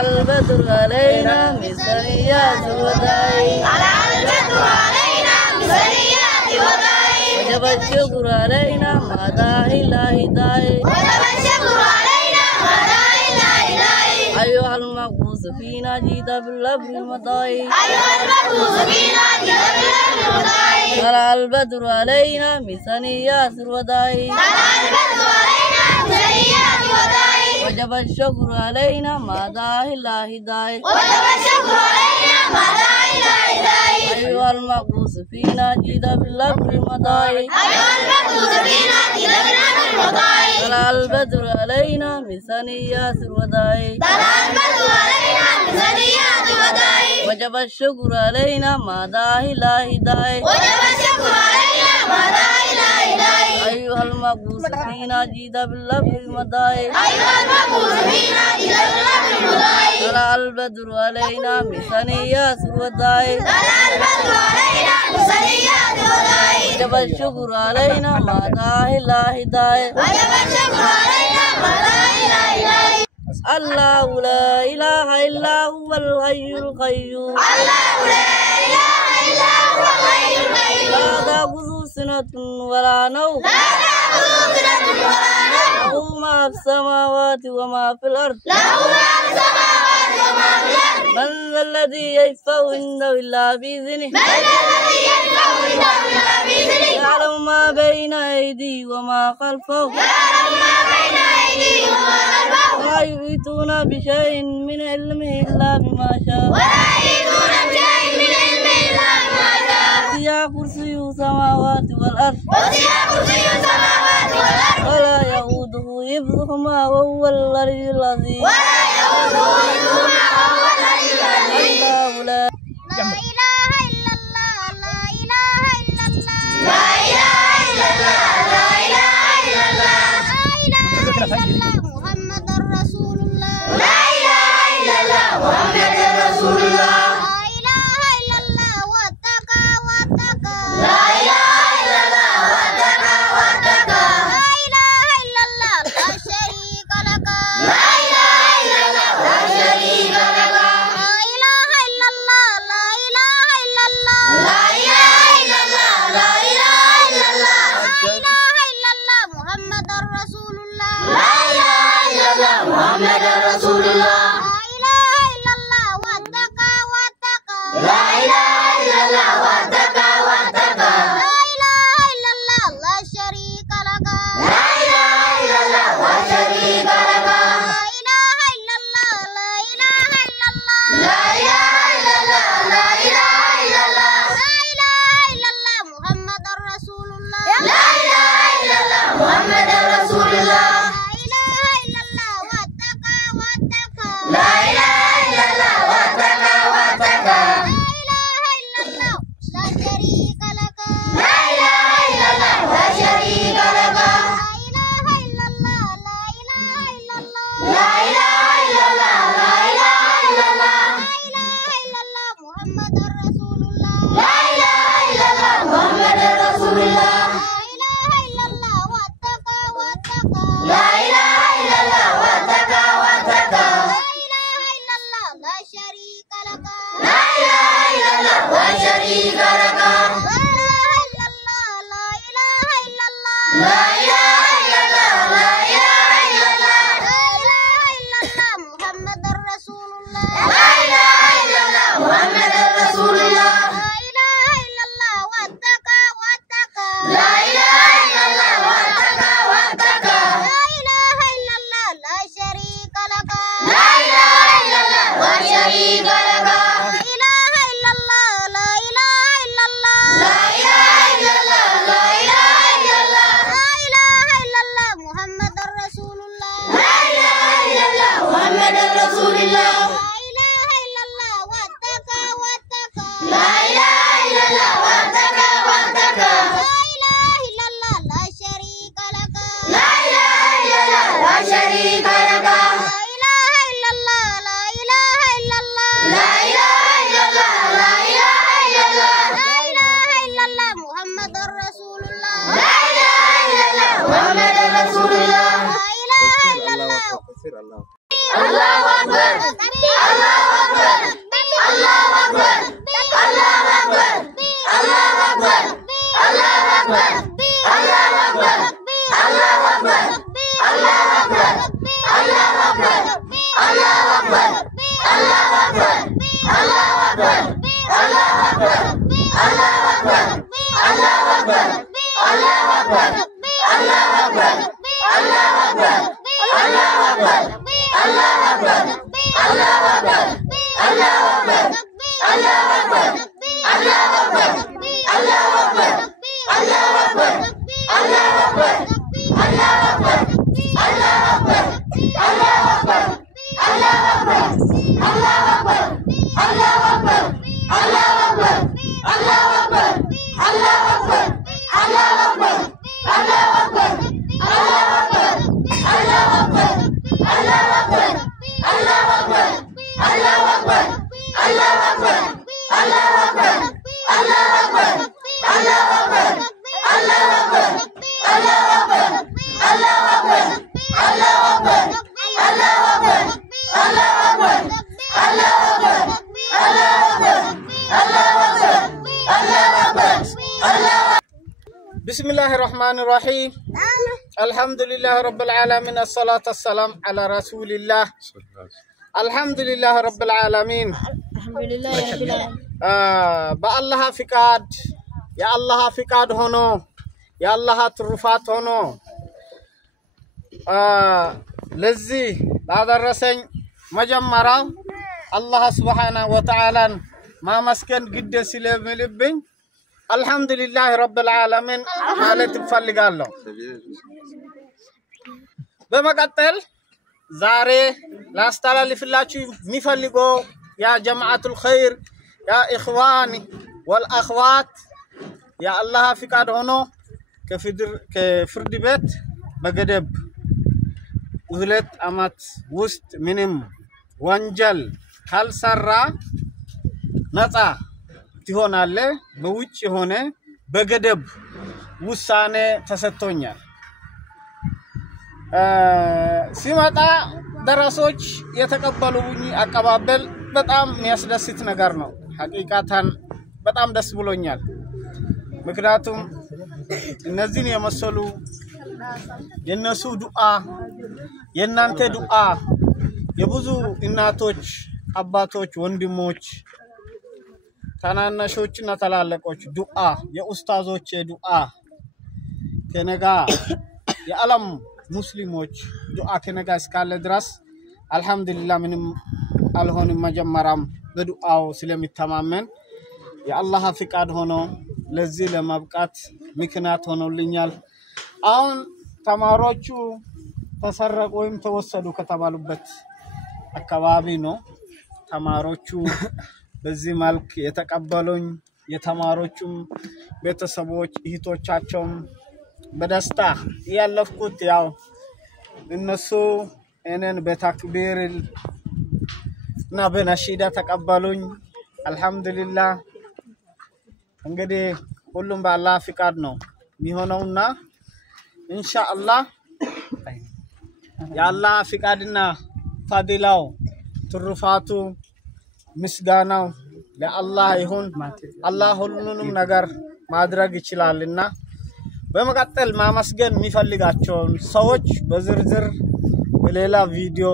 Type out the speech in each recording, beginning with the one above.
البدر علينا من ثنيات الوداع وجب الشكر علينا ما داعي الله داعي أيها المبعوث فينا جيد بالأمر المضاعي طلع البدر علينا من ثنيات الوداع وجب الشكر علينا ما داعي الله داعي أيها المبعوث فينا جيد بالأمر المضاعي طلع البدر علينا من ثنيات الوداع وجب الشكر علينا ما داعي الله داعي أيها المبعوث فينا جيد بالأمر المضاعي طلع البدر علينا من ثنيات الوداع وجب الشكر علينا ما داعي الله داعي الله لا إله إلا هو الحي القيوم لا تأخذه سنة ولا نوم له ما في السماوات وما في الأرض من ذا الذي يشفع عنده إلا بإذنه يعلم ما بين أيديهم وما خلفهم لا يحيطون بشيء من علمه إلا بما شاء وسع كرسيه السماوات والأرض ولا يؤوده حفظهما وهو العلي العظيم الله لا إله إلا الله لا إله إلا الله لا إله إلا الله لا إله إلا الله لا إله إلا الله محمد رسول الله لا إله إلا الله محمد رسول الله لا إله إلا الله واتقى لا إله إلا الله واتقى لا إله إلا الله لا شريك لك لا إله إلا الله لا شريك لك لا إله إلا الله لا إله إلا الله لا إله إلا الله لا إله إلا الله لا إله إلا الله محمد رسول الله لا إله إلا الله محمد رسول الله لا إله إلا الله واتقى لا إله إلا الله واتقى لا إله إلا الله لا شريك لك لا إله إلا الله لا شريك لك لا إله إلا الله لا إله إلا الله لا إله إلا الله لا إله إلا الله لا إله إلا الله محمد رسول الله لا إله إلا الله محمد رسول الله لا إله إلا الله واتقى لا إله إلا الله واتقى لا إله إلا الله لا شريك لك لا إله إلا الله لا شريك لك لا إله إلا الله لا إله إلا الله لا إله إلا الله لا إله إلا الله لا إله إلا الله محمد رسول الله لا إله إلا الله محمد رسول الله لا إله إلا الله واتقى لا إله إلا الله واتقى لا إله إلا الله لا شريك لك لا إله إلا الله لا شريك لك لا إله إلا الله لا إله إلا الله لا إله إلا الله لا إله إلا الله لا إله إلا الله محمد رسول الله لا إله إلا الله محمد رسول الله لا إله إلا الله واتقى لا إله إلا الله واتقى لا إله إلا الله لا شريك لك لا إله إلا الله لا شريك لك لا إله إلا الله لا إله إلا الله لا إله إلا الله لا إله إلا الله لا إله إلا الله محمد رسول الله لا إله إلا الله محمد رسول الله لا إله إلا الله واتقى لا إله إلا الله واتقى لا إله إلا الله لا شريك لك لا إله إلا الله لا شريك لك لا إله إلا الله لا إله إلا الله لا إله إلا الله لا إله إلا الله لا إله إلا الله محمد رسول الله لا إله إلا الله محمد رسول الله لا إله إلا الله الله أكبر بسم الله الرحمن الرحيم الحمد لله رب العالمين الصلاة والسلام على رسول الله الحمد لله رب العالمين الحمد لله رب العالمين بالله فقاد يا الله فقاد هونو يا الله ترفات هونو لذي هذا الرسن مجمرا الله سبحانه وتعالى ما مسكن قد سلم لبن الحمد لله رب العالمين مالت بفلقالو بمقتل زاري لا استلالف الله مفلقو يا جماعة الخير يا إخواني والأخوات يا الله فقاد هونو كفرد بيت بقدب وهلت أمات وست منهم وانجل هل سرّا نطا تهون الله بوجه هونه بقدب وسانة تستونيا سمعتا دراسوج يتقبلوني أقبابل بتأم مياسدست نجارنا حقيقة بتأم دس بلونيال مكراتهم النزين يمسلو ينسو دعاء ينانت دعاء يبوزو إناتوج أباتوج وندموج ታናናሾችና ታላላቆች ዱዓ የኡስታዞች ዱዓ ከነጋ የዓለም ሙስሊሞች ዱዓ ከነጋ እስካለ ድረስ አልহামዱሊላህ ምንም አልሆንም መጀመሪያም በዱዓው ስለሚተማመን የአላህ ፍቃድ ሆኖ ለዚህ ለማብቃት ምክንያት ሆኖልኛል አሁን ተማሪዎቹ ተሰረቁ ወይም ተወሰዱ ከተባሉበት አካባቢ ነው ተማሪዎቹ በዚህ መልክ የተቀበሉኝ የተማሪዎቹም ቤተሰቦች እህቶቻቸውም በደስታ ያለፍኩት ያው እነሱ እኔን በተክቢር እና በነሺዳ ተቀበሉኝ አልহামዱሊላህ እንግዲህ ሁሉም በአላህ ፍቃድ ነው የሚሆነውና ኢንሻአላህ ያአላህ ፍቃድና ፈዲላው ትሩፋቱ ምስጋናው ለአላህ ይሁን አላህ ሁሉንም ነገር ማድረግ ይችላልና በመቀጠል ማመስገን የሚፈልጋቸው ሰዎች በዝርዝር በሌላ ቪዲዮ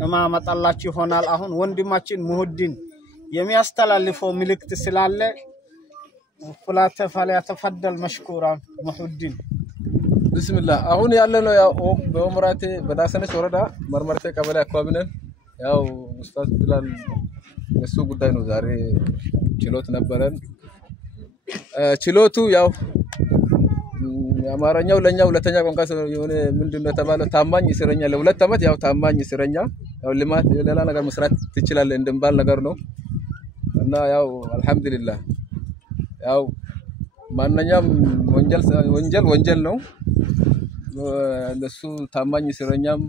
ለማመጣላችሁ ይሆናል አሁን ወንድማችን ሙሁዲን የሚያስተላልፈው መልእክት ስላለ فليتفضل مشكورا ሙሁዲን بسم الله አሁን ያለነው ያው በኡምራቴ በዳሰነች ወረዳ መርመርቴ ቀበሌ አካባቢ ነን ያው ኡስታዝ ብላል እሱ ጉዳይ ነው ዛሬ ችሎት ነበረን ችሎቱ ያው አማርኛው ለኛ ሁለተኛ ቋንቋ የሆነ ምንድነው ተባለ ታማኝ እስረኛ ለሁለት አመት ያው ታማኝ እስረኛ ያው ልማት ሌላ ነገር መስራት ትችላለ እንደምባል ነገር ነው እና ያው አልহামዱሊላህ ያው ማንኛውም ወንጀል ነው ለሱ ታማኝ እስረኛም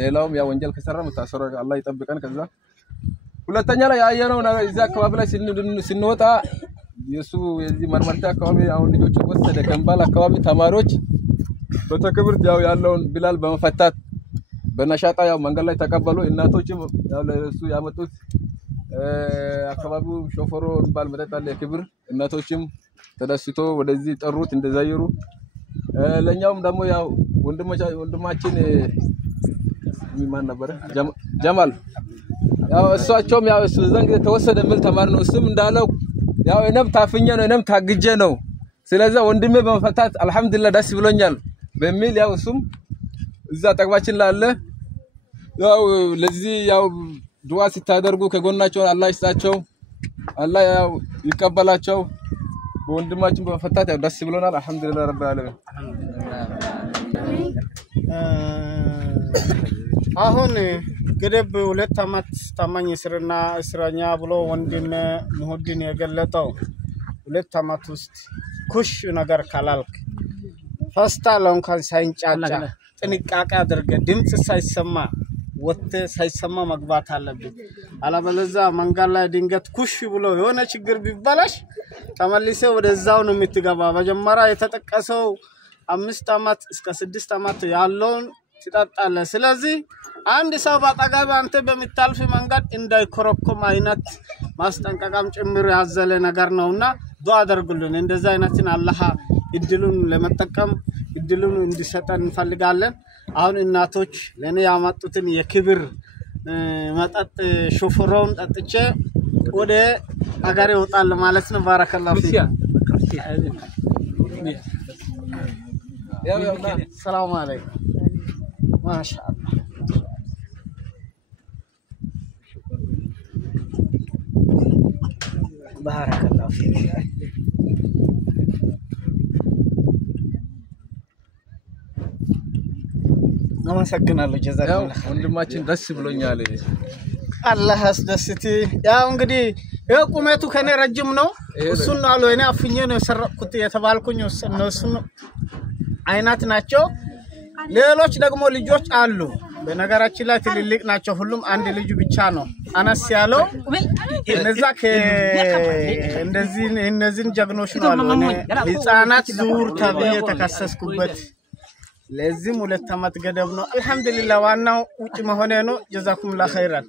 ሌላውም ያው ወንጀል ከሰራ መታሰሩ አላህ ይጠብቀን ከዛ ሁለተኛ ላይ ያየነው ነገር እዛ አካባቢ ላይ ስንወጣ የሱ የዚህ መርመርታ አካባቢ አሁን ልጆች ወሰደ ከንባል አካባቢ ተማሪዎች በተክብር ያው ያለውን ቢላል በመፈታት በነሻጣ ያው መንገድ ላይ ተቀበሉ እናቶችም ያው ለሱ ያመጡት አካባቢው ሾፈሮ እንባል መጣጣለ ክብር እናቶችም ተደስቶ ወደዚህ ጠሩት እንደዛየሩ ለኛውም ደግሞ ያው ወንድማችን ማን ነበር ጀማል ያው እሷቸውም ያው ዘንግ ተወሰደ ምል ተማር ነው እሱም እንዳለው ያው እነም ታፍኘ ነው እነም ታግጀ ነው ስለዚህ ወንድሜ በመፈታት አልহামዱሊላህ ደስ ብሎኛል በሚል ያው እሱም እዛ ተቅባችን ላለ ያው ለዚህ ያው ዱዓ ሲታደርጉ ከጎናቸው አላህ ይስጣቸው አላህ ያው ይቀበላቸው በወንድማችን በመፈታት ያው ደስ ብሎናል አልহামዱሊላህ ረብ ዓለሚን አሁን ገደብ 2 አመት ታማኝ እስረኛ ብሎ ወንድም ሙሁዲን የገለጠው 2 አመት ውስጥ ኩሽ ነገር ካላልክ ፈስታለው እንኳን ሳይንጫጫ ጥንቃቄ አድርገ ድምጽ ሳይሰማ ወጥተ ሳይሰማ መግባት አለበት አለበለዚያ መንገድ ላይ ድንገት ኩሽ ብሎ የሆነ ችግር ቢባላሽ ተመልሰ ወደዛው ነው የምትገባ በጀመራ የተጠቀሰው 5 አመት እስከ 6 አመት ያለውን ትጣጣለ ስለዚህ አንድ ሰው ባጠጋብ አንተ በሚታልፍ መንገድ እንዳይኮረኮም አይነት ማስጠንቀቃም ጭምር ያዘለ ነገር ነውና ዱዓ አድርጉልን እንደዛ አይነትን አላህ እድሉን ለመጠቀም እድሉን እንዲሰጠን እንፈልጋለን አሁን እናቶች ለኔ ያመጡትን የክብር መጠጥ ሾፈሮን ጠጥቼ ወደ አገሬ ወጣል ማለት ነው ባረከላሁ ፊክ ሰላም አለይኩም ማሻአላህ ባረከላሁ ፊክ አመሰግናለሁ ጀዛከላህ ወንድማችን ደስ ብሎኛል አላህ ያስደስት ያው እንግዲህ የቁመቱ ከኔ ረጅም ነው እሱን አለው እኔ አፍኜ ነው የሰረኩት የተባልኩኝ እነሱን አይናት ናቸው ሌሎች ደግሞ ልጆች አሉ በነገራችን ላይ ትልልቅ ናቸው ሁሉም አንድ ልጅ ብቻ ነው አናስ ያለው እነዛ እነዚህን ጀግኖች ነው አሉ ህፃናት ዙር ተብዬ ተከሰስኩበት ለዚህም 2 አመት ገደብ ነው አልহামዱሊላህ ዋናው ውጭ መሆኔ ነው ጀዛኩሙላህ ኸይራን